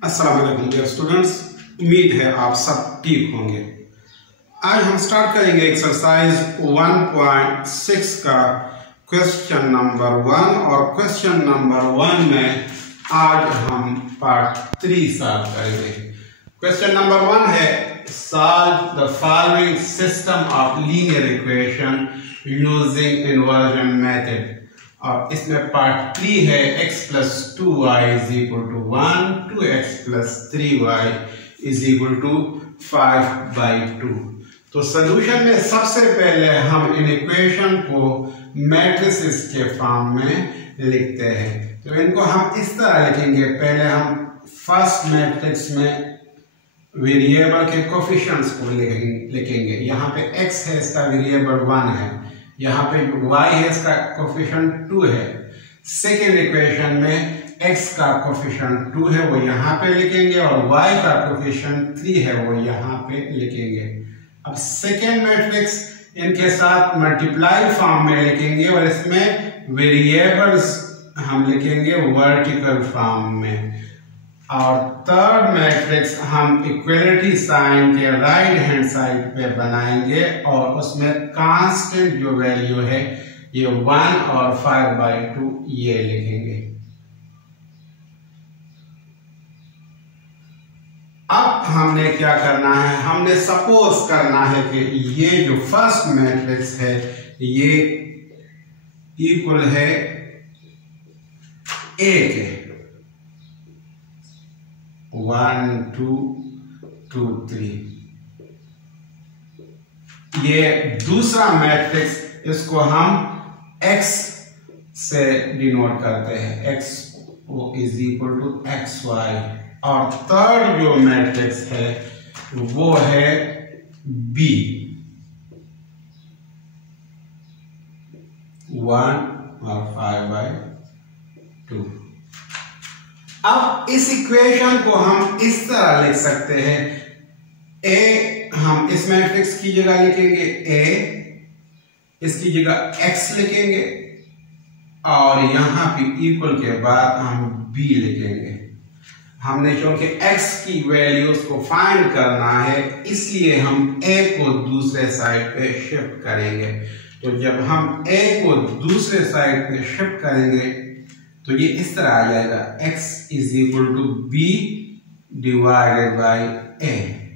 अस्सलाम वालेकुम dear students, उम्मीद है आप सब ठीक होंगे। आज हम स्टार्ट करेंगे एक्सरसाइज 1.6 का क्वेश्चन नंबर 1 और क्वेश्चन नंबर 1 में आज हम पार्ट 3 सॉल्व करेंगे। क्वेश्चन नंबर 1 है solve the following system of linear equation using inversion method. और इसमें पार्ट 3 है x plus 2y is equal to 1, 2x plus 3y is equal to 5/2। तो सोल्यूशन में सबसे पहले हम इन इक्वेशन को मैट्रिसेस के फॉर्म में लिखते हैं। तो इनको हम इस तरह लिखेंगे। पहले हम फर्स्ट मैट्रिक्स में वेरिएबल के कोफिशिएंट्स को लिखेंगे। यहाँ पे x है, इसका वेरिएबल 1 है। यहाँ पे y है, इसका कोफिशिएंट 2 है। सेकेंड इक्वेशन में x का कोफिशिएंट 2 है, वो यहाँ पे लिखेंगे, और y का कोफिशिएंट 3 है, वो यहाँ पे लिखेंगे। अब सेकेंड मैट्रिक्स इनके साथ मल्टीप्लाई फॉर्म में लिखेंगे और इसमें वेरिएबल्स हम लिखेंगे वर्टिकल फॉर्म में। और थर्ड मैट्रिक्स हम इक्वलिटी साइन के राइट हैंड साइड पे बनाएंगे और उसमें कांस्टेंट जो वैल्यू है ये 1 और 5/2 ये लिखेंगे। अब हमने क्या करना है, हमने सपोज करना है कि ये जो फर्स्ट मैट्रिक्स है ये इक्वल है A के 1 2 2 3। ये दूसरा मैट्रिक्स, इसको हम x से डिनोट करते हैं, x is equal to xy। और थर्ड जो मैट्रिक्स है वो है B 1 और 5/2। अब इस इक्वेशन को हम इस तरह लिख सकते हैं। a हम इस मैट्रिक्स की जगह लिखेंगे a, इसकी जगह x लिखेंगे और यहां पे इक्वल के बाद हम b लिखेंगे। हमने क्योंकि x की वैल्यूज को फाइंड करना है इसलिए हम a को दूसरे साइड पे शिफ्ट करेंगे। तो जब हम a को दूसरे साइड पे शिफ्ट करेंगे तो ये इस तरह आ जाएगा, x is equal to b divided by a।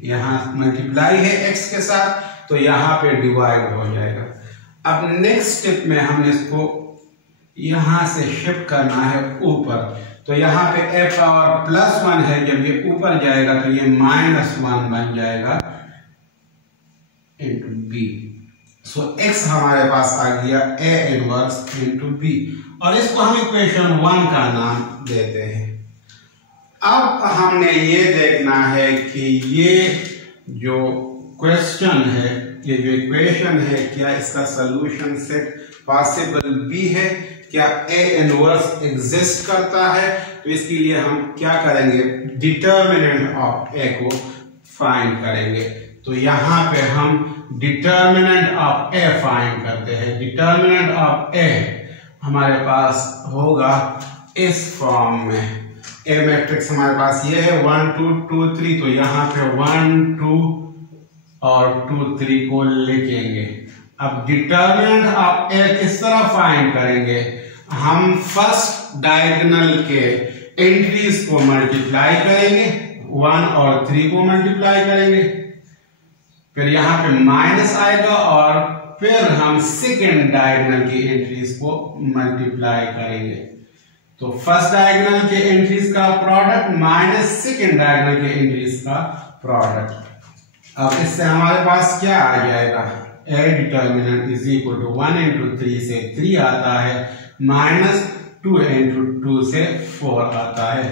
यहाँ मल्टीप्लाई है x के साथ तो यहाँ पे डिवाइड हो जाएगा। अब नेक्स्ट स्टेप में हमने इसको यहाँ से शिफ्ट करना है ऊपर। तो यहाँ पे a पावर +1 है, जब ये ऊपर जाएगा तो ये -1 बन जाएगा इंटू b। सो x हमारे पास आ गया a इनवर्स इंटू b और इसको हम इक्वेशन 1 का नाम देते हैं। अब हमने ये देखना है कि ये जो क्वेश्चन है, ये जो इक्वेशन है, क्या इसका सॉल्यूशन सेट पॉसिबल भी है, क्या a इनवर्स एग्जिस्ट करता है। तो इसके लिए हम क्या करेंगे, डिटर्मिनेंट ऑफ a को फाइंड करेंगे। तो यहाँ पे हम डिटर्मिनेंट ऑफ a फाइंड करते हैं। डिटर्मिनेंट ऑफ a हमारे पास होगा इस फॉर्म में। ए मैट्रिक्स हमारे पास ये है 1 2 2 3, तो यहाँ पे 1 2 और 2 3 को लिखेंगे। अब डिटर्मिनेंट ऑफ ए किस तरह फाइंड करेंगे, हम फर्स्ट डायगोनल के एंट्रीज को मल्टीप्लाई करेंगे, 1 और 3 को मल्टीप्लाई करेंगे, फिर यहाँ पे माइनस आएगा और फिर हम सेकेंड डायगोनल की एंट्रीज को मल्टीप्लाई करेंगे। तो फर्स्ट डायगोनल के एंट्रीज का प्रोडक्ट माइनस सेकेंड डायगोनल के एंट्रीज का प्रोडक्ट। अब इससे हमारे पास क्या आ जाएगा, a determinant is equal to 1 into 3 से 3 आता है, -2 इंटू 2 से 4 आता है।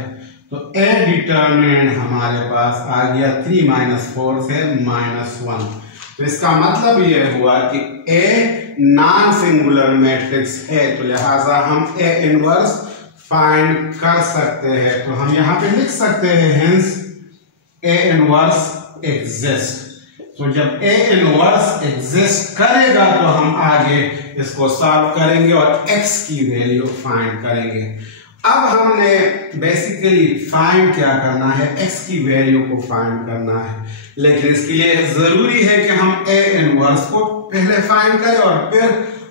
तो a डिटर्मिनेंट हमारे पास आ गया 3 - 4 से -1। तो इसका मतलब ये हुआ कि a नॉन सिंगुलर मैट्रिक्स है, तो लिहाजा हम a इनवर्स फाइंड कर सकते हैं। तो हम यहाँ पे लिख सकते हैं हेंस a इनवर्स एग्जिस्ट। तो जब a इनवर्स एग्जिस्ट करेगा तो हम आगे इसको सॉल्व करेंगे और x की वैल्यू फाइंड करेंगे। अब हमने बेसिकली फाइंड क्या करना है, x की वैल्यू को फाइंड करना है, लेकिन इसके लिए जरूरी है कि हम a इनवर्स को पहले फाइंड करें और फिर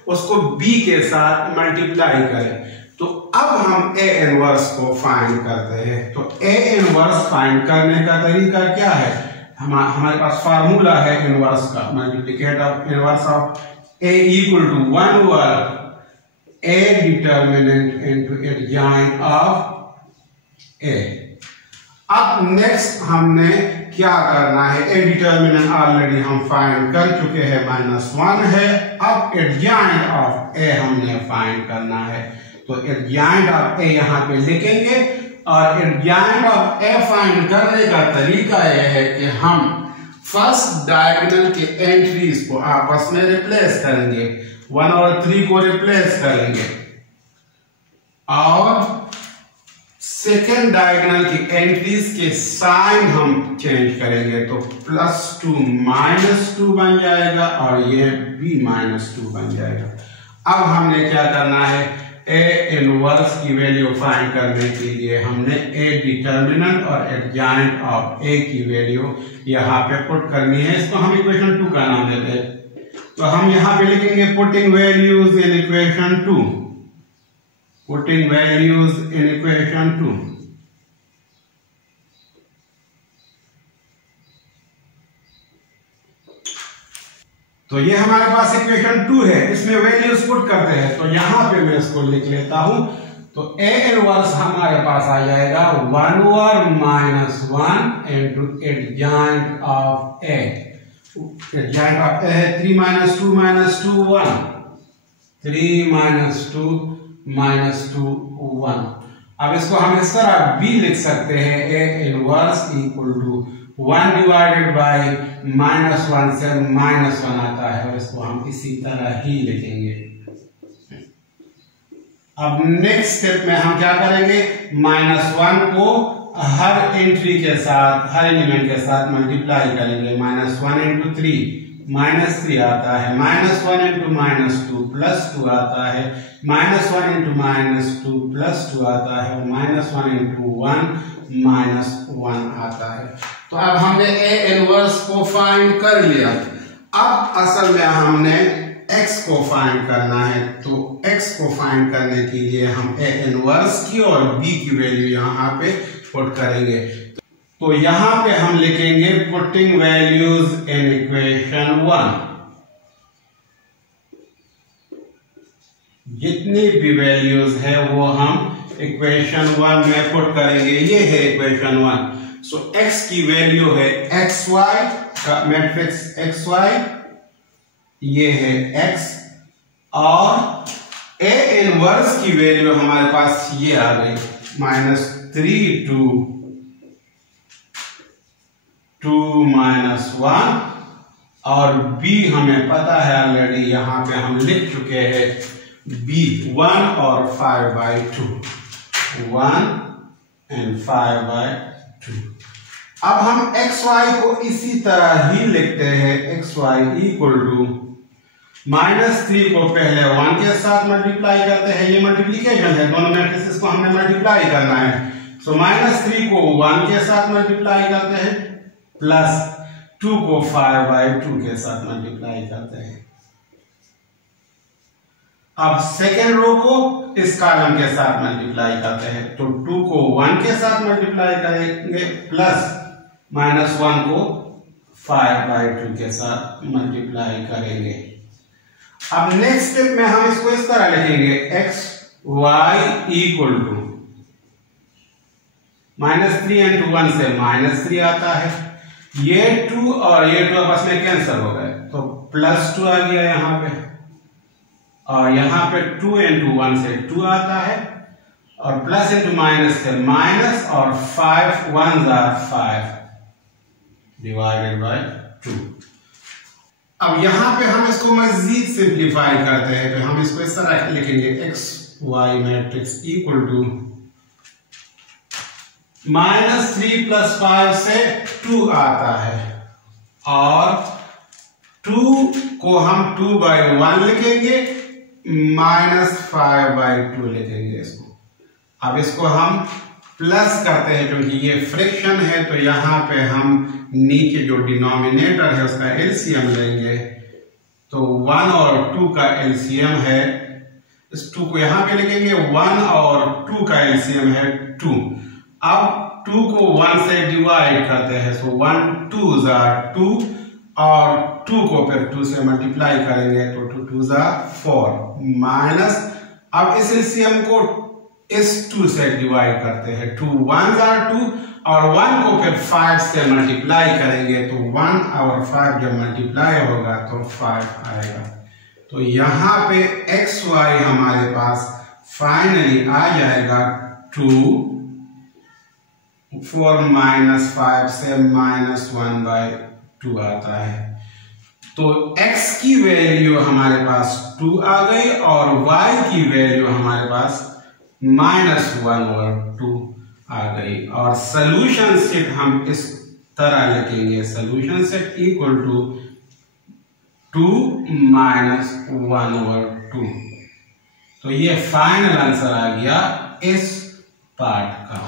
उसको b के साथ मल्टीप्लाई करें। तो अब हम a इनवर्स को फाइंड करते हैं। तो a इनवर्स फाइंड करने का तरीका क्या है, हमारे पास फार्मूला है इनवर्स का, multiplicate of inverse of a equal to 1 over a determinant into adjoint of a। अब नेक्स्ट हमने क्या करना है, a डिटर्मिनेंट ऑलरेडी हम फाइंड कर चुके हैं, -1 है। अब एडजॉइंट ऑफ a हमने फाइंड करना है, तो एडजॉइंट ऑफ a यहाँ पे लिखेंगे और एडजॉइंट ऑफ a फाइंड करने का तरीका यह है कि हम फर्स्ट डायगोनल के एंट्रीज को आपस में रिप्लेस करेंगे, 1 और 3 को रिप्लेस करेंगे और सेकेंड डायगोनल की एंट्रीज के साइन हम चेंज करेंगे, तो +2 -2 बन जाएगा और ये भी -2 बन जाएगा। अब हमने क्या करना है, a इनवर्स की वैल्यू फाइंड करने के लिए हमने a डिटर्मिनेंट और एडजॉइंट ऑफ a की वैल्यू यहाँ पे पुट करनी है। इसको हम इक्वेशन 2 का नाम देते हैं। तो हम यहाँ पे लिखेंगे putting values in equation 2, putting values in equation 2। तो ये हमारे पास इक्वेशन 2 है, इसमें वैल्यूज पुट करते हैं। तो यहां पे मैं इसको लिख लेता हूं। तो a इनवर्स हमारे पास आ जाएगा 1 over -1 into adjoint of a। Adjoint of a है 3 - 2 - 2 1, 3 - 2 -2 1। अब इसको हम इस तरह भी लिख सकते हैं, a inverse equal to 1 divided by -1 से -1 आता है और इसको हम इसी तरह ही लिखेंगे। अब नेक्स्ट स्टेप में हम क्या करेंगे, -1 को हर एंट्री के साथ, हर एलिमेंट के साथ मल्टीप्लाई करेंगे। -1 इंटू 3 -3 आता है, -1 इंटू -2 +2 आता है, -1 इंटू -2 +2 आता है और -1 इंटू 1 -1 आता है। तो अब हमने a इनवर्स को फाइंड कर लिया। अब असल में हमने x को फाइंड करना है। तो x को फाइंड करने के लिए हम a इनवर्स की और b की वैल्यू यहाँ पे पुट करेंगे। तो यहाँ पे हम लिखेंगे पुटिंग वैल्यूज इन इक्वेशन 1। जितनी भी वैल्यूज है वो हम इक्वेशन 1 में पुट करेंगे। ये है इक्वेशन 1। सो x की वैल्यू है xy का मैट्रिक्स xy, ये है x, और a इनवर्स की वैल्यू हमारे पास ये आ गई -3 to 2 -1, और b हमें पता है ऑलरेडी, यहां पे हम लिख चुके हैं b 1 और 5/2, 1 and 5/2। अब हम xy को इसी तरह ही लिखते हैं, xy इक्वल टू -3 को पहले 1 के साथ मल्टीप्लाई करते हैं, ये मल्टीप्लीकेशन है, दोनों मैट्रिसेस को हमने मल्टीप्लाई करना है। सो -3 को 1 के साथ मल्टीप्लाई करते हैं प्लस 2 को 5/2 के साथ मल्टीप्लाई करते हैं। अब सेकेंड रो को इस कॉलम के साथ मल्टीप्लाई करते हैं, तो 2 को 1 के साथ मल्टीप्लाई करेंगे प्लस -1 को 5/2 के साथ मल्टीप्लाई करेंगे। अब नेक्स्ट स्टेप में हम इसको इस तरह लिखेंगे, xy इक्वल टू -3 इंटू 1 से -3 आता है, ये 2 और ये 2 आपस में कैंसिल हो गए, तो +2 आ गया यहां पे, और यहां पे 2 इंटू 1 से 2 आता है, और प्लस इंटू माइनस से माइनस, और 5 1s are 5 डिवाइडेड बाय 2। अब यहां पे हम इसको मजीद सिंप्लीफाई करते हैं, तो हम इसको इस तरह लिखेंगे, xy मैट्रिक्स इक्वल टू -3 + 5 से 2 आता है, और 2 को हम 2/1 लिखेंगे, -5/2 लिखेंगे इसको। अब इसको हम प्लस करते हैं क्योंकि ये फ्रैक्शन है, तो यहाँ पे हम नीचे जो डिनोमिनेटर है उसका एलसीएम लेंगे। तो 1 और 2 का एलसीएम है, इस 2 को यहाँ पे लिखेंगे। 1 और 2 का एलसीएम है 2। अब 2 को 1 से डिवाइड करते हैं, सो 1 2 = 2 और 2 को फिर 2 से मल्टीप्लाई करेंगे तो 2 2 = 4 माइनस, अब इस एलसीएम को इस 2 से डिवाइड करते हैं। 2 1 = 2 और 1 को फिर 5 से मल्टीप्लाई करेंगे तो 1 और 5 जब मल्टीप्लाई होगा तो 5 आएगा। तो यहाँ पे xy हमारे पास फाइनली आ जाएगा 2, 4 - 5 से -1/2 आता है। तो x की वैल्यू हमारे पास 2 आ गई और y की वैल्यू हमारे पास -1 और 2 आ गई। और सॉल्यूशन सेट हम इस तरह लिखेंगे, सॉल्यूशन सेट इक्वल टू 2 - 1 और 2। तो ये फाइनल आंसर आ गया इस पार्ट का।